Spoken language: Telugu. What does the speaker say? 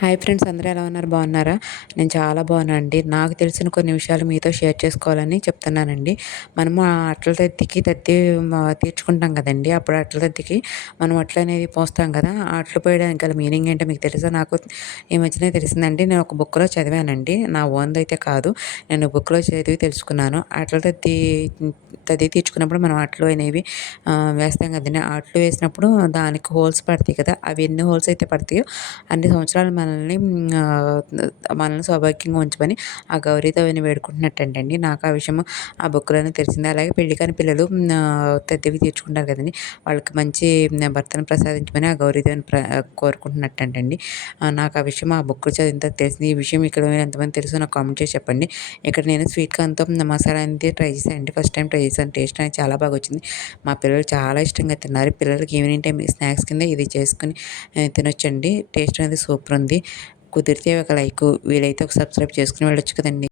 హాయ్ ఫ్రెండ్స్ అందరూ ఎలా ఉన్నారు? బాగున్నారా? నేను చాలా బాగున్నాను అండి నాకు తెలిసిన కొన్ని విషయాలు మీతో షేర్ చేసుకోవాలని చెప్తున్నానండి. మనము ఆ అట్ల తద్దికి తద్ది తీర్చుకుంటాం కదండి. అప్పుడు అట్ల తద్దికి మనం అట్ల అనేది పోస్తాం కదా. ఆ అట్లు పోయడానికి గల మీనింగ్ ఏంటో మీకు తెలుసా? నాకు ఈ మధ్యనే తెలిసిందండి. నేను ఒక బుక్లో చదివానండి. నా ఓన్ది అయితే కాదు. నేను బుక్లో చదివి తెలుసుకున్నాను. అట్ల తద్ది తది తీర్చుకున్నప్పుడు మనం అట్లు అనేవి వేస్తాం కదండి. అట్లు వేసినప్పుడు దానికి హోల్స్ పడతాయి కదా. అవి ఎన్ని హోల్స్ అయితే పడతాయో అన్ని సంవత్సరాలు మనల్ని మనల్ని సౌభాగ్యంగా ఉంచమని ఆ గౌరీదేవిని వేడుకుంటున్నట్టండి. నాకు ఆ విషయం ఆ బుక్లోనే తెలిసింది. అలాగే పెళ్ళి కాని పిల్లలు తద్దివి తీర్చుకుంటారు కదండి. వాళ్ళకి మంచి భర్తను ప్రసాదించమని ఆ గౌరీదేవిని ప్ర కోరుకుంటున్నట్టండి నాకు ఆ విషయం ఆ బుక్ చదివిన తెలిసింది. ఈ విషయం ఇక్కడ ఎంతమంది తెలుసు నాకు కామెంట్ చేసి చెప్పండి. ఇక్కడ నేను స్వీట్ కాన్తో మసాలా అనేది ట్రై చేశానండి. ఫస్ట్ టైం ట్రై చేశాను. టేస్ట్ అనేది చాలా బాగా వచ్చింది. మా పిల్లలు చాలా ఇష్టంగా తిన్నారు. పిల్లలకి ఈవినింగ్ టైం స్నాక్స్ కింద ఇది చేసుకుని తినొచ్చండి. టేస్ట్ అనేది సూపర్ ఉంది. కుదిరితే ఒక లైక్ వీలైతే ఒక సబ్స్క్రైబ్ చేసుకుని వెళ్ళొచ్చు కదండి.